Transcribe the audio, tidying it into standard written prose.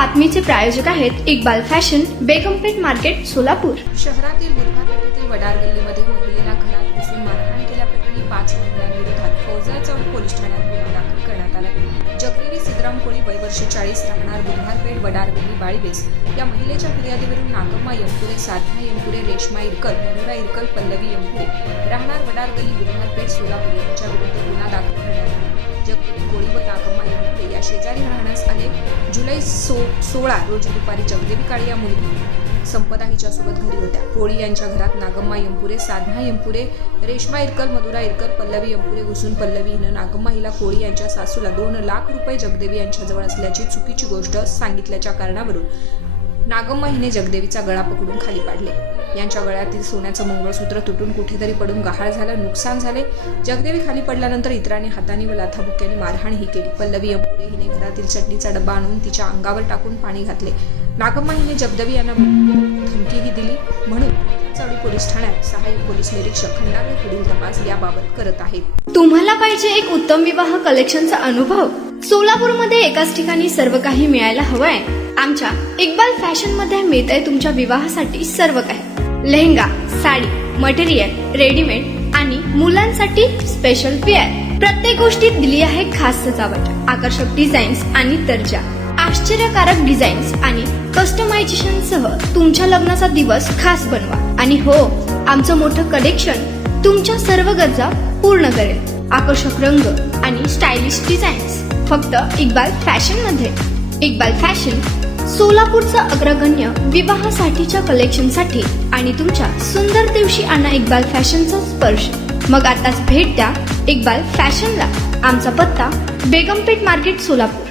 बातमीचे प्रायोजक आहेत Iqbal fashion, बेगमपेठ market, Solapur. शहरातील बुधवार पेठेतील वडार गल्लीमध्ये महिलेला घरात घुसून मारहाण केल्याप्रकरणी 5 महिलांविरोधात फौजा चौक पोलीस ठाण्यात गुन्हा दाखल करण्यात आला. जगदेवी सिद्धराम कोळी वय वर्ष 40 राहणार बुधवार पेठ वडार गल्ली बाळीवेस या महिलेच्या फिर्यादीवरून नागम्मा यमपुरे, साधना यमपुरे, रेश्मा इरकल, मनुरा इरकल, पल्लवी यमपुरे राहणार वडार गल्ली बुधवार पेठ सोलापूर यांच्या विरुद्ध गुन्हा दाखल करण्यात आला. जगदेवी कोळी व नागम्मा यमपुरे या शेजारी राहण्यास आले. जुलै 16 रोजी दुपारी जगदेवी काळे या मुलगी संपदा हिच्यासोबत घरी होत्या. कोळी यांच्या घरात नागम्मा यमपुरे, साधना यमपुरे, रेश्मा इरकल, मधुरा इरकल, पल्लवी यमपुरे घुसून पल्लवी हिनं नागम्मा हिला कोळी यांच्या सासूला 2 लाख रुपये जगदेवी यांच्याजवळ असल्याची चुकीची गोष्ट सांगितल्याच्या कारणावरून नागम्मा हिने जगदेवीचा गळा पकडून खाली पाडले. यांच्या गळ्यातील सोन्याचं मंगळसूत्र तुटून कुठेतरी पडून गहाळ झालं, नुकसान झाले. जगदेवी खाली पडल्यानंतर इतरांनी हाताने व लाथाबुक्क्याने मारहाणही केली. पल्लवी यमपुरे हिने घरातील चटणीचा डब्बा आणून तिच्या अंगावर टाकून पाणी घातले. नागम्मा हिने जगदेवी यांना धमकीही दिली. म्हणून चौडी पोलीस ठाण्यात सहाय्यक पोलीस निरीक्षक खंडागळे पुढील तपास याबाबत करत आहेत. तुम्हाला पाहिजे एक उत्तम विवाह कलेक्शनचा अनुभव? सोलापूरमध्ये एकाच ठिकाणी सर्व काही मिळायला हवंय. आमच्या इक्बाल फॅशन मध्ये मिळतंय तुमच्या विवाहासाठी सर्व काही. लेहंगा, साडी, मटेरियल, रेडीमेड आणि मुलांसाठी स्पेशल वेअर. प्रत्येक गोष्टीत दिली आहे खास सजावट, आकर्षक डिझाईन्स आणि दर्जा, आश्चर्यकारक डिझाईन्स आणि कस्टमायझेशन सह तुमच्या लग्नाचा दिवस खास बनवा. आणि हो, आमचं मोठं कलेक्शन तुमच्या सर्व गरजा पूर्ण करेल. आकर्षक रंग आणि स्टायलिश डिझाईन्स फक्त इक्बाल फॅशन मध्ये. इक्बाल फॅशन सोलापूरचा अग्रगण्य विवाहासाठीच्या कलेक्शनसाठी आणि तुमच्या सुंदर दिवशी आणा इक्बाल फॅशनचा स्पर्श. मग आताच भेट द्या इक्बाल फॅशनला. आमचा पत्ता बेगमपेठ मार्केट, सोलापूर.